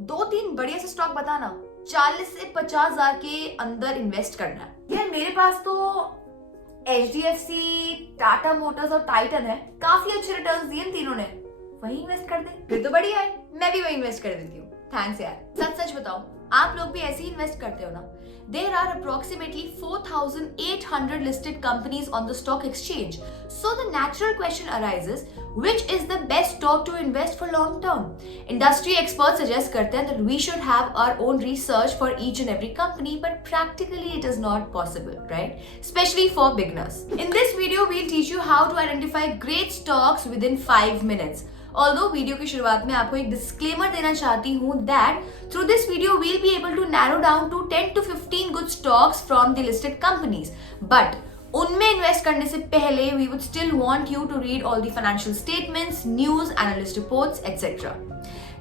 दो तीन बढ़िया से स्टॉक बताना। 40 से 50,000 के अंदर इन्वेस्ट करना है। यार मेरे पास तो HDFC, टाटा मोटर्स और टाइटन है, काफी अच्छे रिटर्न्स दिए इन तीनों ने, वही इन्वेस्ट कर दे, फिर तो बढ़िया है, मैं भी वही इन्वेस्ट कर देती हूँ। थैंक्स यार। सच सच बताओ, आप लोग भी ऐसे ही इन्वेस्ट करते हो ना? There are approximately 4,800 listed companies on the stock exchange. So the natural question arises, which is the best stock to invest for long term? Industry experts suggest करते हैं that we should have our own research for each and every company, but practically it is not possible, right? Especially for beginners. In this video, we'll teach you how to identify great stocks within 5 minutes. Although video की शुरुआत में आपको एक disclaimer देना चाहती हूँ that through this video we'll be able to narrow down to 10 to 15 good stocks from the listed companies. But उनमें invest करने से पहले we would still want you to read all the financial statements, news, analyst reports, etc.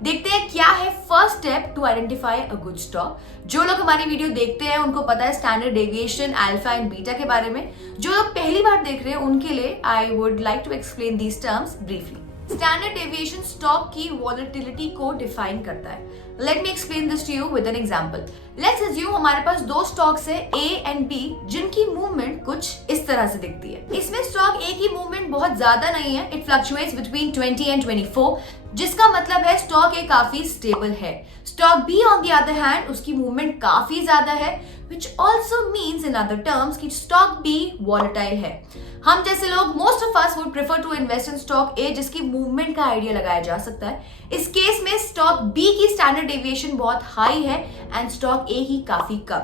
देखते हैं क्या है first step to identify a good stock. जो लोग हमारी वीडियो देखते हैं उनको पता है standard deviation, alpha and beta के बारे में। जो लोग पहली बार देख रहे हैं उनके लिए I would like to explain these terms briefly. Standard deviation stock की वॉलेटिलिटी को डिफाइन करता है। Let me explain this to you with an example. Let's assume हमारे पास दो स्टॉक्स है A एंड B, जिनकी मूवमेंट कुछ इस तरह से दिखती है। इसमें स्टॉक A की मूवमेंट बहुत ज्यादा नहीं है, इट फ्लक्चुएट्स बिटवीन 20 एंड 24, जिसका मतलब है स्टॉक A काफी स्टेबल है। Stock B on the other hand, उसकी मूवमेंट काफी ज्यादा है, which also means in other terms कि स्टॉक B वॉलेटाइल है। हम जैसे लोग most of us would prefer to invest in stock A, जिसकी मूवमेंट का आइडिया लगाया जा सकता है। इस केस में स्टॉक B की स्टैंडर्ड डेविएशन बहुत हाई है एंड स्टॉक A की काफी कम।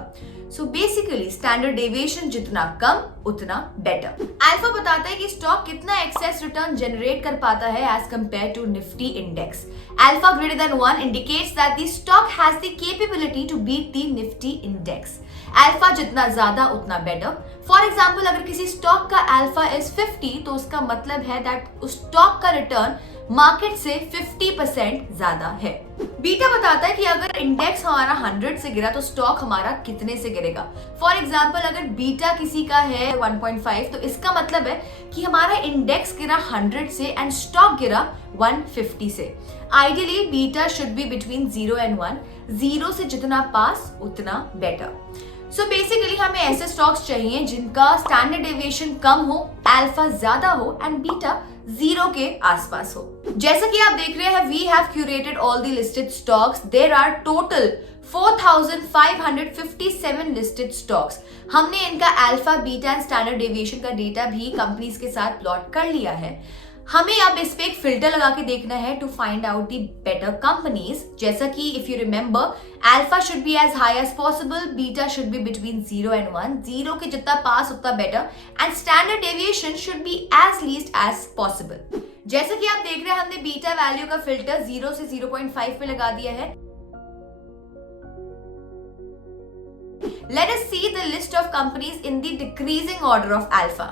सो बेसिकली स्टैंडर्ड डेविएशन जितना कम उतना बेटर। अल्फा बताता है कि स्टॉक कितना एक्सेस रिटर्न जनरेट कर पाता है as compared to Nifty index. Alpha greater than 1 indicates that the stock has the capability to beat the Nifty index. Alpha जितना ज्यादा उतना बेटर। फॉर एग्जाम्पल, अगर किसी स्टॉक का अल्फा इज 50 तो उसका मतलब है दैट उस स्टॉक का रिटर्न मार्केट से 50% ज्यादा है। बीटा बताता है कि अगर इंडेक्स हमारा 100 से गिरा तो स्टॉक हमारा कितने से गिरेगा। फॉर एग्जाम्पल, अगर बीटा किसी का है 1.5 तो इसका मतलब है कि हमारा इंडेक्स गिरा 100 से एंड स्टॉक गिरा 150 से। Ideally beta should be between 0 and 1, 0 से जितना पास उतना बेटर। सो बेसिकली हमें ऐसे स्टॉक्स चाहिए जिनका स्टैंडर्ड डेविएशन कम हो, अल्फा ज्यादा हो एंड बीटा 0 के आसपास हो। जैसा कि आप देख रहे हैं, we have curated all the listed stocks. There are total 4,557 listed stocks. हमने इनका alpha, beta and standard deviation का डेटा भी कंपनीज के साथ प्लॉट कर लिया है। हमें अब इस पे एक फिल्टर लगा के देखना है to find out the better companies. जैसा कि if you remember, alpha should be as high as possible, beta should be between 0 and 1, 0 के जितना पास उतना better and standard deviation should be as least as possible. जैसा कि आप देख रहे हैं, हमने बीटा वैल्यू का फिल्टर 0 से 0.5 पे लगा दिया है। Let us see the list of companies in the decreasing order of alpha.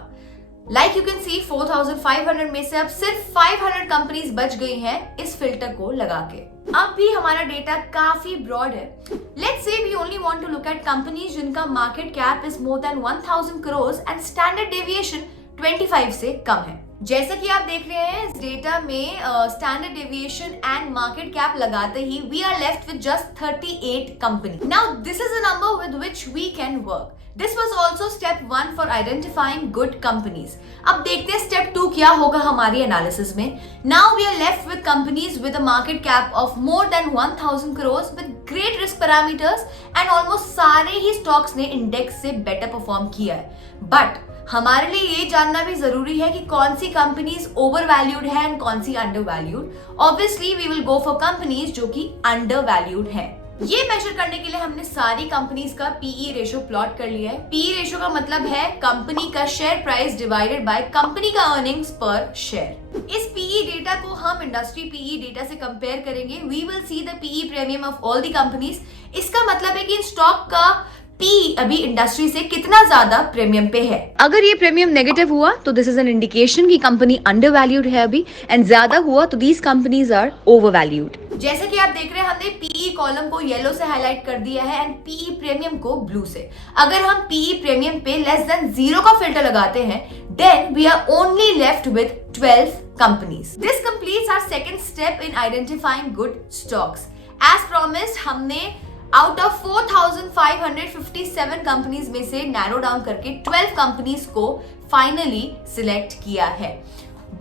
Like you can see, 4,500 में से अब सिर्फ 500 कंपनीज बच गई हैं इस फिल्टर को लगा के। अब भी हमारा डेटा काफी ब्रॉड है। Let's say we only want to look at companies जिनका market cap is more than 1,000 crores and standard deviation 25 से कम है। जैसा कि आप देख रहे हैं, इस डेटा में standard deviation and market cap लगाते ही we are left with just 38 company. Now this is a number with which we can work. This was also step 1 for identifying good companies. अब देखते हैं step 2 क्या होगा हमारी analysis में। Now we are left with companies with a market cap of more than 1,000 crores with great risk parameters and almost सारे ही stocks ने index से better परफॉर्म किया है। But हमारे लिए ये जानना भी जरूरी है कि कौन सी कंपनीज ओवर वैल्यूड है एंड कौन सी under valued. Obviously we will go for companies जो कि अंडर वैल्यूड है। ये मेजर करने के लिए हमने सारी कंपनीज का पीई रेशियो प्लॉट कर लिया है। पीई रेशियो का मतलब है कंपनी का share price divided by company का अर्निंग्स पर शेयर। इस पीई डेटा को हम इंडस्ट्री पीई डेटा से कंपेयर करेंगे। We will see the PE premium of all the companies. इसका मतलब है कि इन स्टॉक का पी अभी इंडस्ट्री से कितना ज्यादा प्रीमियम पे है। अगर ये प्रीमियम नेगेटिव हुआ तो दिस इज एन इंडिकेशन कि कंपनी अंडर वैल्यूड है अभी, एंड ज्यादा हुआ तो these companies are overvalued. जैसे कि आप देख रहे हैं, हमने पीई कॉलम को येलो से हाईलाइट कर दिया है एंड पीई प्रीमियम को ब्लू से। अगर हम पीई प्रीमियम पे लेस देन 0 का फिल्टर लगाते हैं, then we are only left with 12 companies. This completes our second step in identifying good stocks. As promised हमने आउट ऑफ 4,557 कंपनीज में से नैरो डाउन करके 12 कंपनीज को फाइनली सिलेक्ट किया है.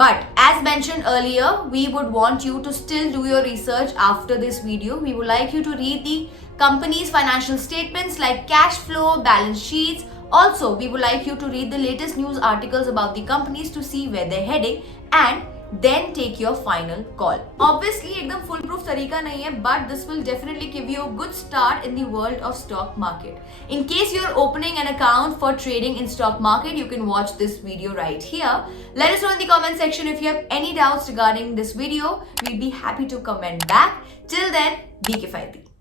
But as mentioned earlier, we would want you to still do your research after this video. We would like you to read the company's financial statements like cash flow, balance sheets. Also, we would like you to read the latest news articles about the companies to see where they're heading and then take your final call. Obviously, एकदम full proof तरीका नहीं है, but this will definitely give you a good start in the world of stock market. In case you're opening an account for trading in stock market, you can watch this video right here. Let us know in the comment section if you have any doubts regarding this video. We'll be happy to comment back. Till then, be kifayati.